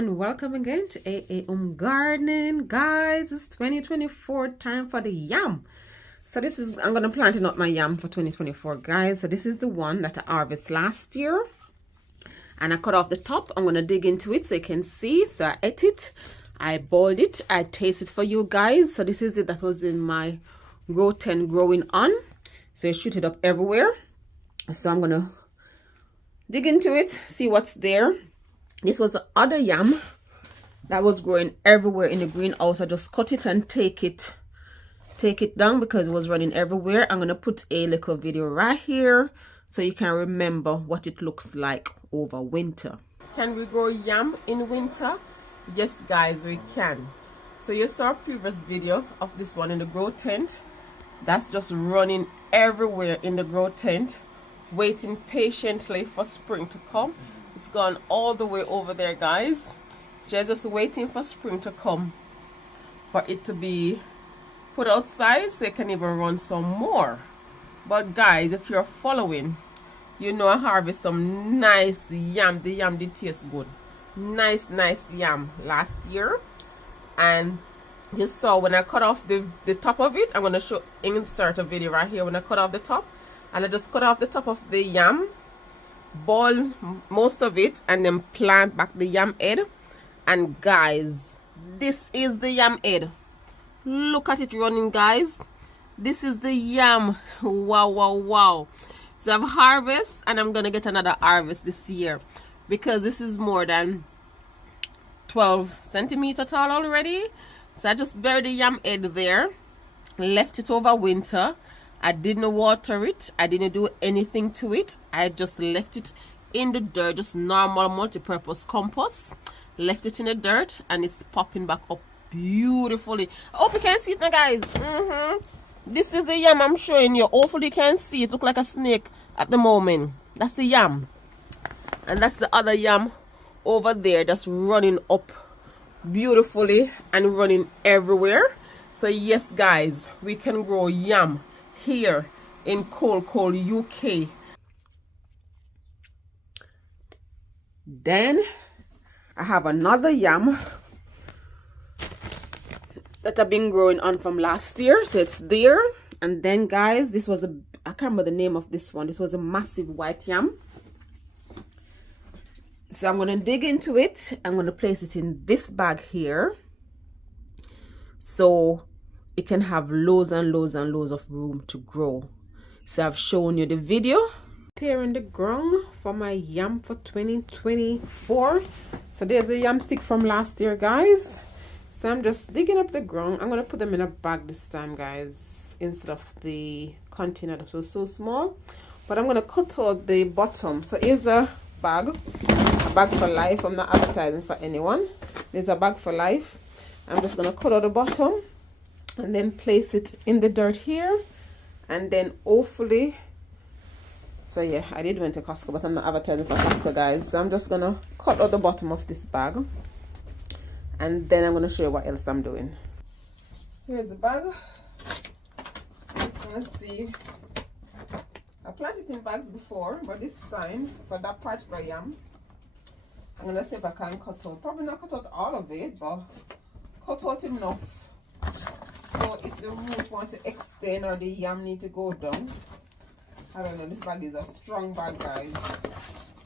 and welcome again to aahomegardening. Guys, it's 2024, time for the yam. So this is, I'm going to plant out my yam for 2024, guys. So this is the one that I harvested last year. And I cut off the top. I'm going to dig into it so you can see. So I ate it, I boiled it, I tasted it for you guys. So this is it that was in my grow tent growing on. So you shoot it up everywhere. So I'm going to dig into it, see what's there. This was the other yam that was growing everywhere in the greenhouse. I just cut it and take it down because it was running everywhere. I'm going to put a little video right here so you can remember what it looks like over winter. Can we grow yam in winter? Yes, guys, we can. So you saw a previous video of this one in the grow tent. That's just running everywhere in the grow tent, waiting patiently for spring to come. It's gone all the way over there, guys. She's just waiting for spring to come for it to be put outside so it can even run some more. But guys, if you're following, you know I harvest some nice yam. The yam did taste good. Nice yam last year. And you saw when I cut off the top of it, I'm going to insert a video right here when I cut off the top. And I just cut off the top of the yam, boil most of it, and then plant back the yam head. And guys, this is the yam head. Look at it running, guys. This is the yam. Wow. So I've harvested, and I'm gonna get another harvest this year because this is more than 12 centimeters tall already. So I just buried the yam head there, left it over winter. I didn't water it. I didn't do anything to it. I just left it in the dirt, just normal multi-purpose compost. Left it in the dirt and it's popping back up beautifully. I hope you can see it now, guys. This is the yam I'm showing you. Hopefully you can see it. Look like a snake at the moment. That's the yam. And that's the other yam over there that's running up beautifully and running everywhere. So yes, guys, we can grow yam here in cold UK. Then I have another yam that I've been growing on from last year, so it's there. And then guys, this was I can't remember the name of this one. This was a massive white yam. So I'm going to dig into it. I'm going to place it in this bag here so it can have loads and loads of room to grow. So I've shown you the video preparing the ground for my yam for 2024. So there's a yam stick from last year, guys. So I'm just digging up the ground. I'm going to put them in a bag this time, guys, instead of the container that was so small. But I'm going to cut out the bottom. So here's a bag for life. I'm not advertising for anyone. There's a bag for life. I'm just going to cut out the bottom and then place it in the dirt here, and then hopefully, so yeah, I did went to Costco, but I'm not advertising for Costco, guys. So I'm just gonna cut out the bottom of this bag, and then I'm gonna show you what else I'm doing. Here's the bag. I'm just gonna see, I planted in bags before, but this time for that particular yam, I'm gonna see if I can cut out, probably not cut out all of it, but cut out enough. So if the root want to extend or the yam need to go down, I don't know, this bag is a strong bag, guys.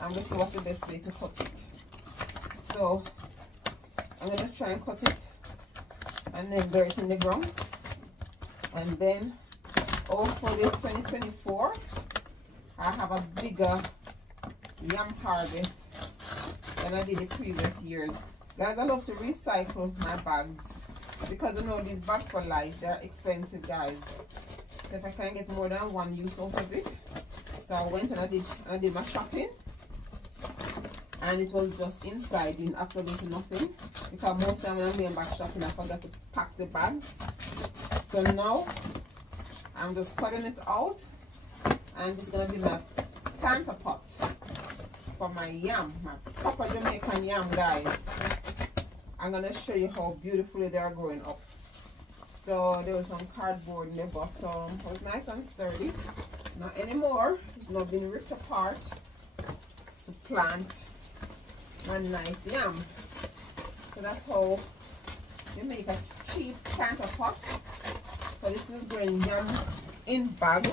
I'm looking what's the best way to cut it. So I'm going to try and cut it and then bury it in the ground. And then hopefully 2024 I have a bigger yam harvest than I did the previous years. Guys, I love to recycle my bags, because you know these bags for life, they're expensive, guys. So if I can get more than one use out of it, so I went and I did my shopping, and it was just inside doing absolutely nothing, because most time when I'm going back shopping I forgot to pack the bags. So now I'm just cutting it out, and this is gonna be my planter pot for my yam, my proper Jamaican yam, guys. I'm going to show you how beautifully they are growing up. So there was some cardboard in the bottom. It was nice and sturdy. Not anymore. It's not been ripped apart to plant my nice yam. So that's how you make a cheap planter pot. So this is growing yam in bag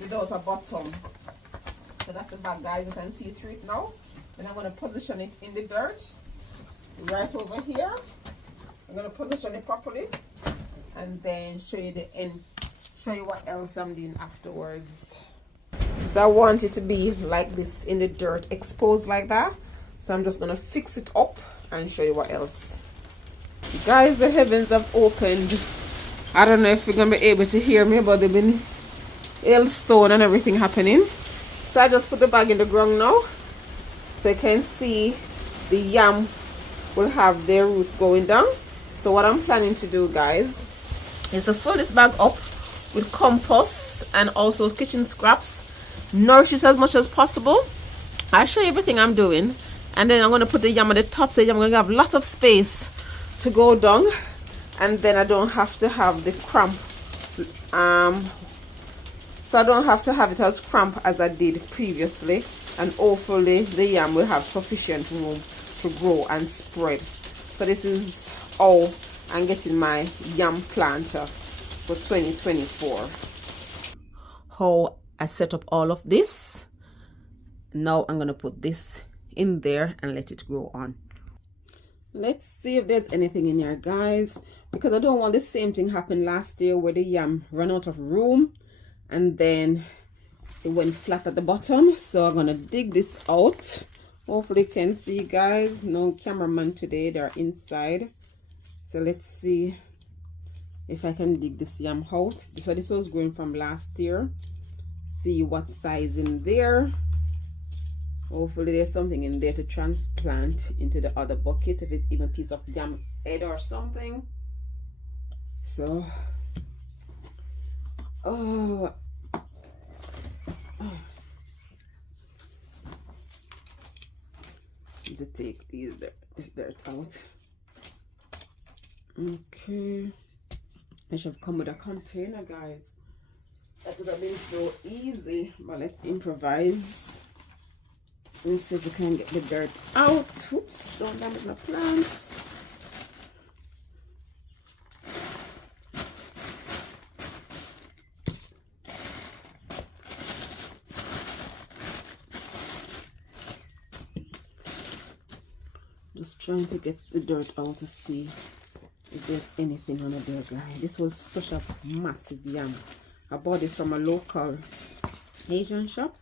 without a bottom. So that's the bag, guys. You can see through it now. Then I'm going to position it in the dirt right over here. I'm going to position it properly and then show you the end, show you what else I'm doing afterwards. So I want it to be like this in the dirt, exposed like that. So I'm just going to fix it up and show you what else. Guys, the heavens have opened. I don't know if you're going to be able to hear me, but there's been hailstone and everything happening. So I just put the bag in the ground now. So you can see the yam will have their roots going down. So what I'm planning to do, guys, is to fill this bag up with compost and also kitchen scraps. Nourish it as much as possible. I'll show you everything I'm doing. And then I'm going to put the yam at the top, so I'm going to have lots of space to go down. And then I don't have to have the cramp. So I don't have to have it as cramp as I did previously. And hopefully the yam will have sufficient room to grow and spread. So this is how I'm getting my yam planter for 2024. How I set up all of this. Now I'm going to put this in there and let it grow on. Let's see if there's anything in here, guys, because I don't want the same thing happen last year where the yam ran out of room and then it went flat at the bottom. So I'm gonna dig this out. Hopefully you can see, guys. No cameraman today, they're inside. So let's see if I can dig this yam out. So this was growing from last year. See what size in there. Hopefully there's something in there to transplant into the other bucket, if it's even a piece of yam head or something. So need to take this dirt out. Okay, I should have come with a container, guys. That would have been so easy, but let's improvise. Let's see if we can get the dirt out. Oops, don't damage my plants. Just trying to get the dirt out to see if there's anything under there, guys. This was such a massive yam. I bought this from a local Asian shop.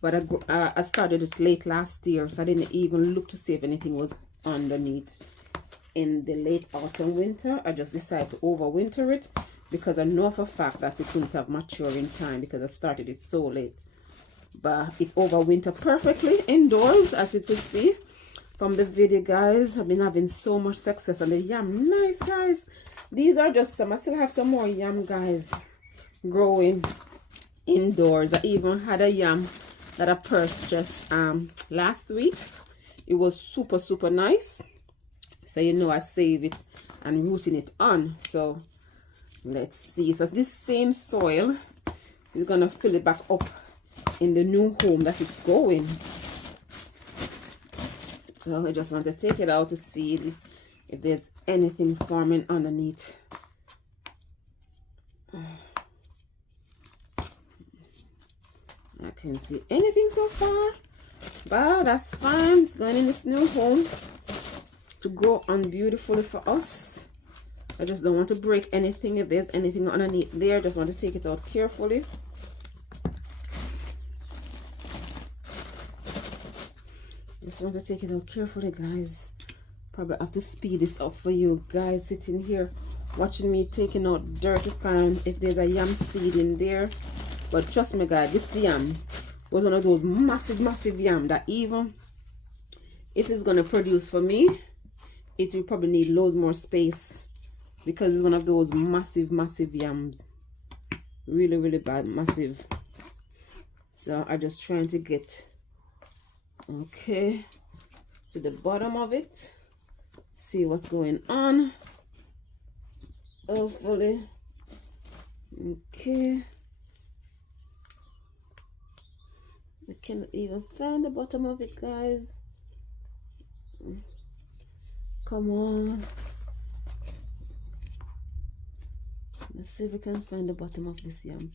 But I started it late last year, so I didn't even look to see if anything was underneath. In the late autumn winter, I just decided to overwinter it because I know for a fact that it wouldn't have matured in time because I started it so late. But it overwintered perfectly indoors, as you can see from the video, guys. I've been having so much success on the yam. Nice, guys. These are just some. I still have some more yam, guys, growing indoors. I even had a yam that I purchased last week. It was super nice. So you know I save it and rooting it on. So let's see. So this same soil is gonna fill it back up in the new home that it's going. So I just want to take it out to see if there's anything forming underneath. I can't see anything so far, but that's fine. It's going in its new home to grow on beautifully for us. I just don't want to break anything. If there's anything underneath there, just want to take it out carefully. Just want to take it out carefully, guys. Probably have to speed this up for you guys sitting here watching me taking out dirt to find if there's a yam seed in there. But trust me, guys, this yam was one of those massive yam that even if it's going to produce for me, it will probably need loads more space because it's one of those massive yams. Really bad, massive. So I'm just trying to get to the bottom of it, see what's going on. Hopefully, I cannot even find the bottom of it, guys. come on. Let's see if we can find the bottom of this yam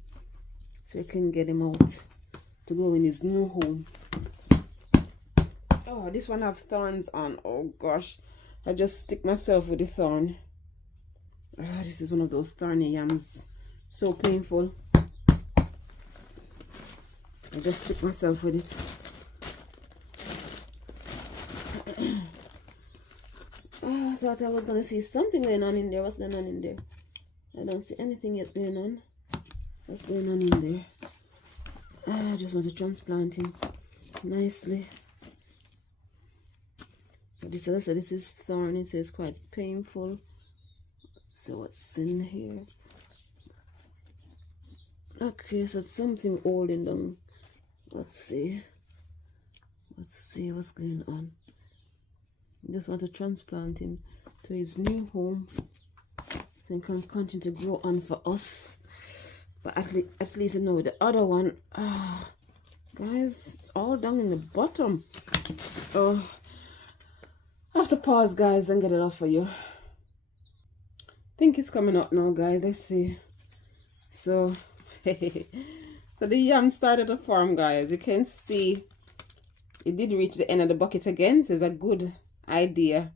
so we can get him out to go in his new home. Oh, this one have thorns on. Oh gosh, I just stick myself with the thorn. Oh, this is one of those thorny yams, so painful. I just stick myself with it. Oh, I thought I was gonna see something going on in there. What's going on in there? I don't see anything yet going on. What's going on in there? Oh, I just want to transplant him nicely. But this, as I said, this is thorny, so it's quite painful. So what's in here? Okay, so it's something holding down. Let's see. Let's see what's going on. I just want to transplant him to his new home so he can continue to grow on for us. But at least you know the other one, guys, it's all down in the bottom. Oh, I have to pause, guys, and get it out for you. I think it's coming up now, guys. Let's see. So so the yam started to form, guys. You can see it did reach the end of the bucket again, so it's a good idea.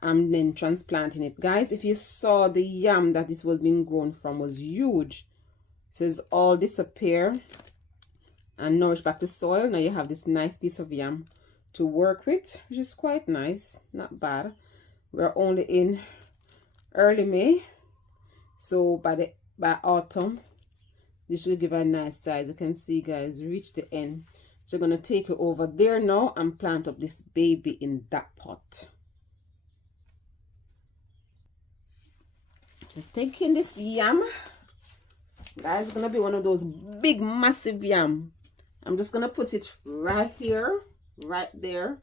I'm then transplanting it, guys. If you saw, the yam that this was being grown from was huge, so it's all disappear and nourish back to soil. Now you have this nice piece of yam to work with, which is quite nice, not bad. We're only in early May, so by autumn this should give a nice size. You can see, guys, reach the end. So I'm going to take it over there now and plant up this baby in that pot. So taking this yam, guys, it's going to be one of those big massive yam. I'm just going to put it right here, right there,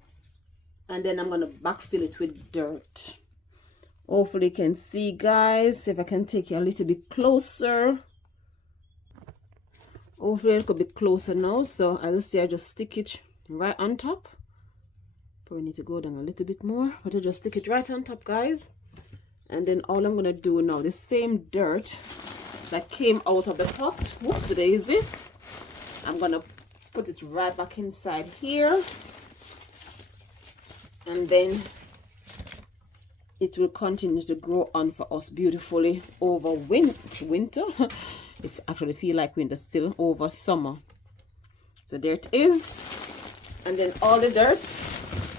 and then I'm going to backfill it with dirt. Hopefully you can see, guys. If I can take you a little bit closer. Hopefully it could be closer now. So as you see, I just stick it right on top. Probably need to go down a little bit more, but I just stick it right on top, guys. And then all I'm gonna do now, the same dirt that came out of the pot, whoops daisy, I'm gonna put it right back inside here, and then it will continue to grow on for us beautifully over winter. If actually feel like winter, still over summer. So there it is, and then all the dirt.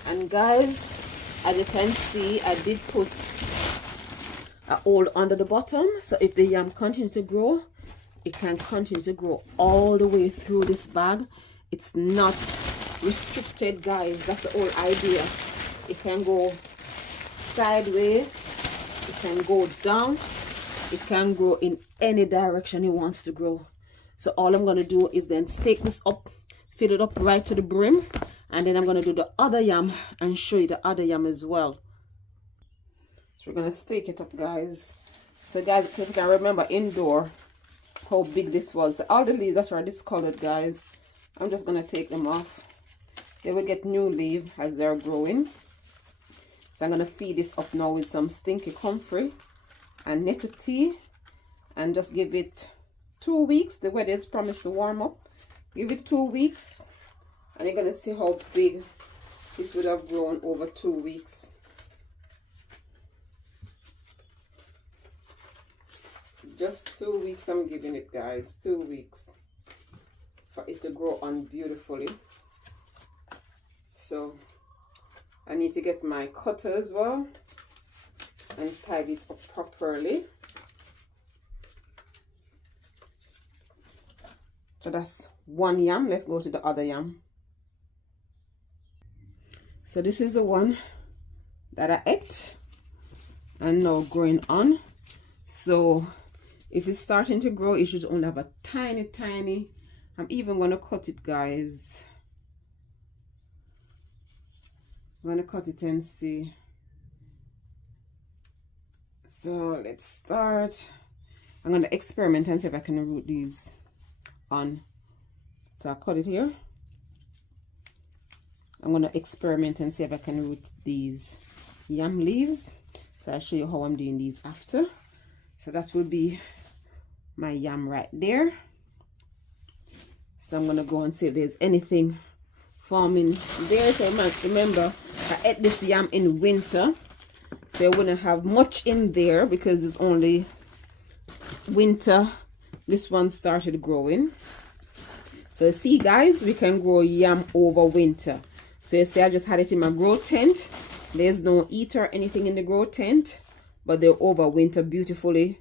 And guys, as you can see, I did put a hole under the bottom, so if the yam continue to grow, it can continue to grow all the way through this bag. It's not restricted, guys. That's the whole idea. It can go sideways, it can go down, it can grow in any direction it wants to grow. So all I'm going to do is then stake this up, fill it up right to the brim, and then I'm going to do the other yam and show you the other yam as well. So we're going to stake it up, guys. So guys, if you can remember indoor how big this was, all the leaves that are discolored, guys, I'm just going to take them off. They will get new leaves as they're growing. So I'm going to feed this up now with some stinky comfrey and nettle tea, and just give it 2 weeks. The weather is promised to warm up. Give it 2 weeks, and you're going to see how big this would have grown over 2 weeks. Just 2 weeks I'm giving it, guys. 2 weeks for it to grow on beautifully. So I need to get my cutter as well and tie it up properly. So that's one yam. Let's go to the other yam. So this is the one that I ate and now growing on. So if it's starting to grow, it should only have a tiny, I'm even going to cut it, guys. I'm going to cut it and see. So let's start. I'm going to experiment and see if I can root these on. So I cut it here. I'm going to experiment and see if I can root these yam leaves. So I'll show you how I'm doing these after. So that will be my yam right there. So I'm gonna go and see if there's anything forming there. So remember, I ate this yam in winter, so I wouldn't have much in there because it's only winter. This one started growing. So you see, guys, we can grow yam over winter. So you see, I just had it in my grow tent. There's no heat or anything in the grow tent, but they're overwinter beautifully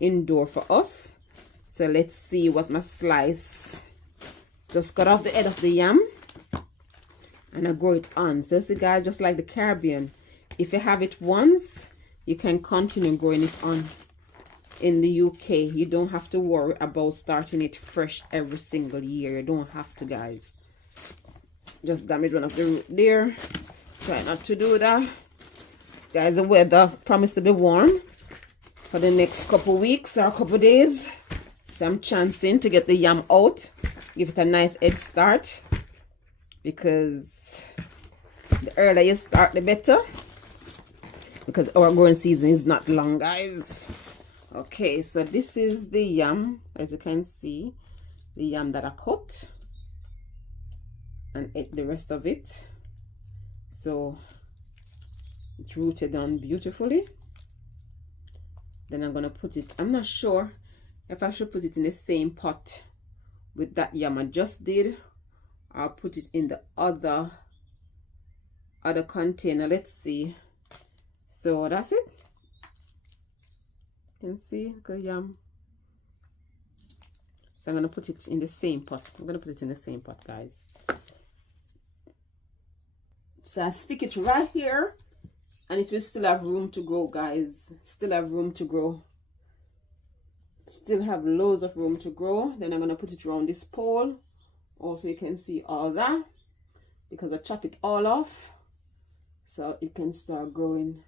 indoor for us. So let's see what my slice. Just cut off the head of the yam and I grow it on. So see, guys, just like the Caribbean, if you have it once, you can continue growing it on. In the UK, you don't have to worry about starting it fresh every single year. You don't have to, guys. Just damage one of the root there. Try not to do that, guys. The weather promised to be warm for the next couple weeks or a couple days, so I'm chancing to get the yam out, give it a nice head start, because the earlier you start the better, because our growing season is not long, guys. Okay, so this is the yam, as you can see, the yam that I cut and ate the rest of it. So it's rooted on beautifully. Then I'm gonna put it, I'm not sure if I should put it in the same pot with that yam I just did. I'll put it in the other container. Let's see. So that's it. You can see the yam. So I'm gonna put it in the same pot. I'm gonna put it in the same pot, guys. So I stick it right here, and it will still have room to grow, guys. Still have room to grow. Still have loads of room to grow. Then I'm gonna put it around this pole. Also, you can see all that because I chop it all off, so it can start growing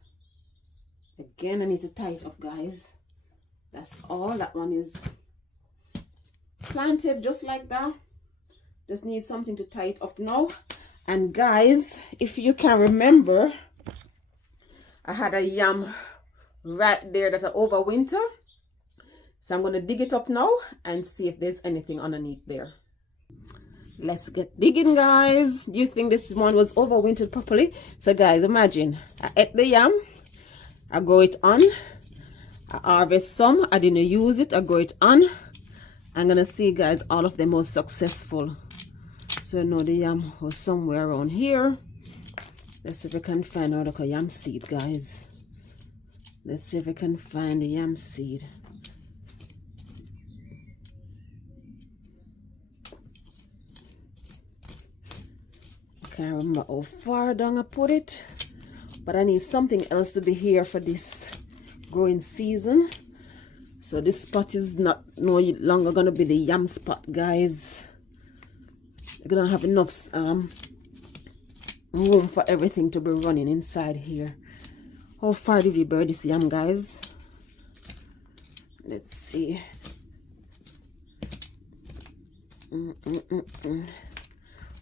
again. I need to tie it up, guys. That's all. That one is planted just like that. Just need something to tie it up now. And guys, if you can remember, I had a yam right there that I overwinter. So I'm going to dig it up now and see if there's anything underneath there. Let's get digging, guys. Do you think this one was overwintered properly? So guys, imagine I ate the yam, I grow it on, I harvest some, I didn't use it, I grow it on. I'm going to see, guys, all of them was successful. So I know the yam was somewhere around here. Let's see if we can find out a yam seed, guys. Let's see if we can find the yam seed. Can't remember how far down I put it, but I need something else to be here for this growing season. So this spot is not no longer gonna be the yam spot, guys. We're gonna have enough room for everything to be running inside here. How far did we bury this yam, guys? Let's see.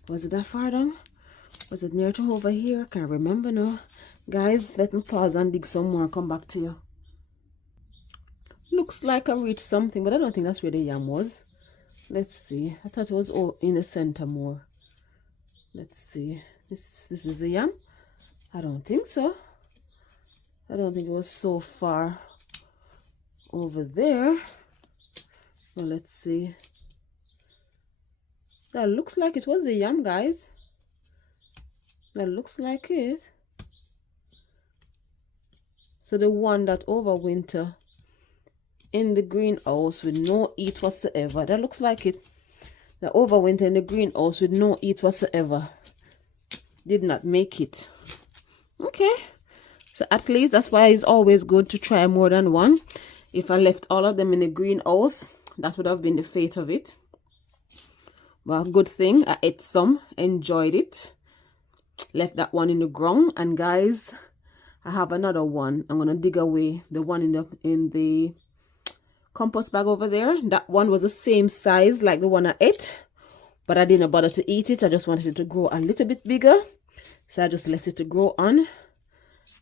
Was it that far down? Was it near to over here? Can't remember now. Guys, let me pause and dig some more. Come back to you. Looks like I reached something, but I don't think that's where the yam was. Let's see. I thought it was in the center more. Let's see. This is the yam? I don't think so. I don't think it was so far over there. Well, let's see. That looks like it was the yam, guys. That looks like it. So the one that overwinter in the greenhouse with no heat whatsoever. That looks like it. The overwinter in the greenhouse with no heat whatsoever did not make it. Okay. So at least that's why it's always good to try more than one. If I left all of them in the greenhouse, that would have been the fate of it. Well, good thing I ate some, enjoyed it, left that one in the ground. And guys, I have another one. I'm gonna dig away the one in the compost bag over there. That one was the same size like the one I ate, but I didn't bother to eat it. I just wanted it to grow a little bit bigger, so I just left it to grow on.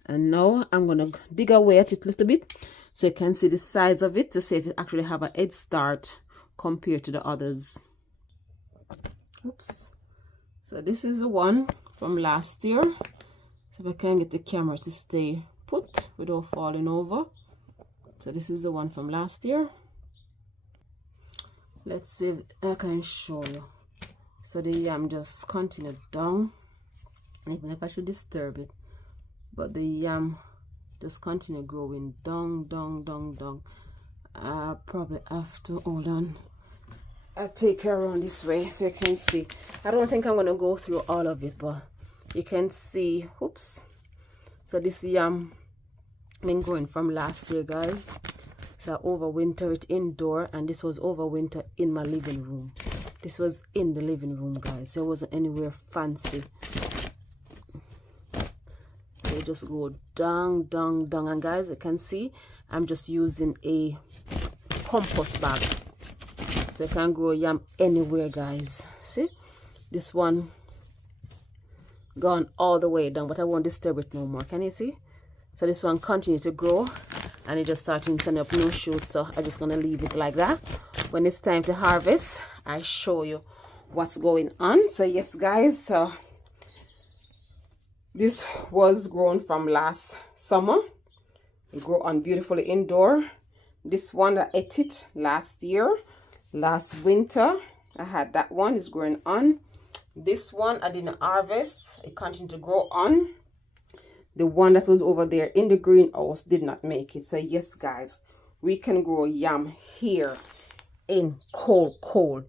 And now I'm gonna dig away at it a little bit so you can see the size of it to see if it actually have a head start compared to the others. Oops. So this is the one from last year. So if I can get the camera to stay put without falling over. So this is the one from last year. Let's see if I can show you. So the yam just continued down, even if I should disturb it, but the yam just continue growing down. I probably have to hold on. I'll take her around this way so you can see. I don't think I'm gonna go through all of it, but you can see. Oops. So this yam been growing from last year, guys. So I overwinter it indoor, and this was overwinter in my living room. This was in the living room, guys. It wasn't anywhere fancy. So just go down, and guys, you can see I'm just using a compost bag, so you can grow yam anywhere, guys. See, this one gone all the way down, but I won't disturb it no more. Can you see? So this one continues to grow, and it just starting to send up new shoots. So I'm just gonna leave it like that. When it's time to harvest, I show you what's going on. So yes, guys, so this was grown from last summer. It grew on beautifully indoor. This one I ate it last year, last winter. I had that one. Is growing on. This one I didn't harvest. It continued to grow on. The one that was over there in the greenhouse did not make it. So yes, guys, we can grow yam here in cold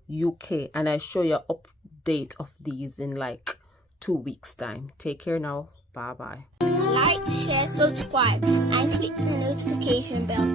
UK, and I show you update of these in like 2 weeks time. Take care now. Bye bye. Like, share, subscribe, and click the notification bell.